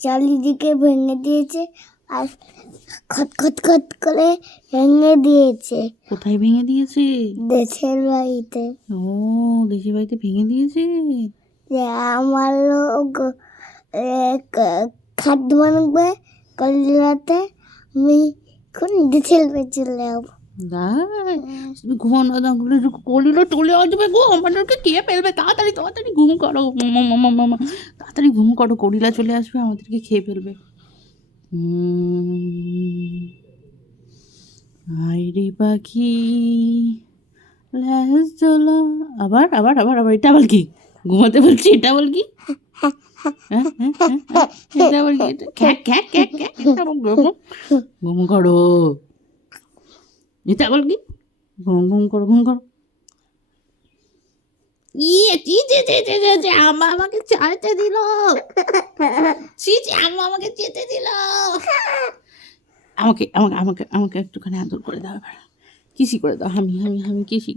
চারিদিকে ভেঙে দিয়েছে আর খট খট খট করে ভেঙে দিয়েছে। কোথায় ভেঙে দিয়েছে? দেশের বাড়িতে। ও দেশের বাড়িতে ভেঙে দিয়েছে? যে আমার লোক খাদ্য বানাবে কলিরাতে আমি এখন দেশের বাড়ি চলে যাব। তুমি ঘুমানো কলিলো চলে আসবে গো। আমাদেরকে কে ফেলবে তাড়াতাড়ি তাড়াতাড়ি ঘুম করো। মামা মামা মামা তাড়াতাড়ি ঘুম করো কলিলা চলে আসবে আমাদেরকে খেয়ে ফেলবে। আইরি পাখি ল্যাস জ্বলা। আবার আবার আবার আবার এটা আবার কি? ঘুমাতে বলছি এটা বল কি? হ্যাঁ, হ্যাঁ, হ্যাঁ, এটা আবার কি? খ্যাক খ্যাক ঘুম করো। এটা বল কি? ঘুম ঘুম করো ঘুম করো। ইয়ে চি চি চি চি চি চি আমা আমাকে চাইতে দিল। চি চি আমা আমাকে আমাকে আমাকে আমাকে আমাকে একটুখানি আদর করে দাও এবার। কিসি করে দাও? আমি আমি আমি কিসি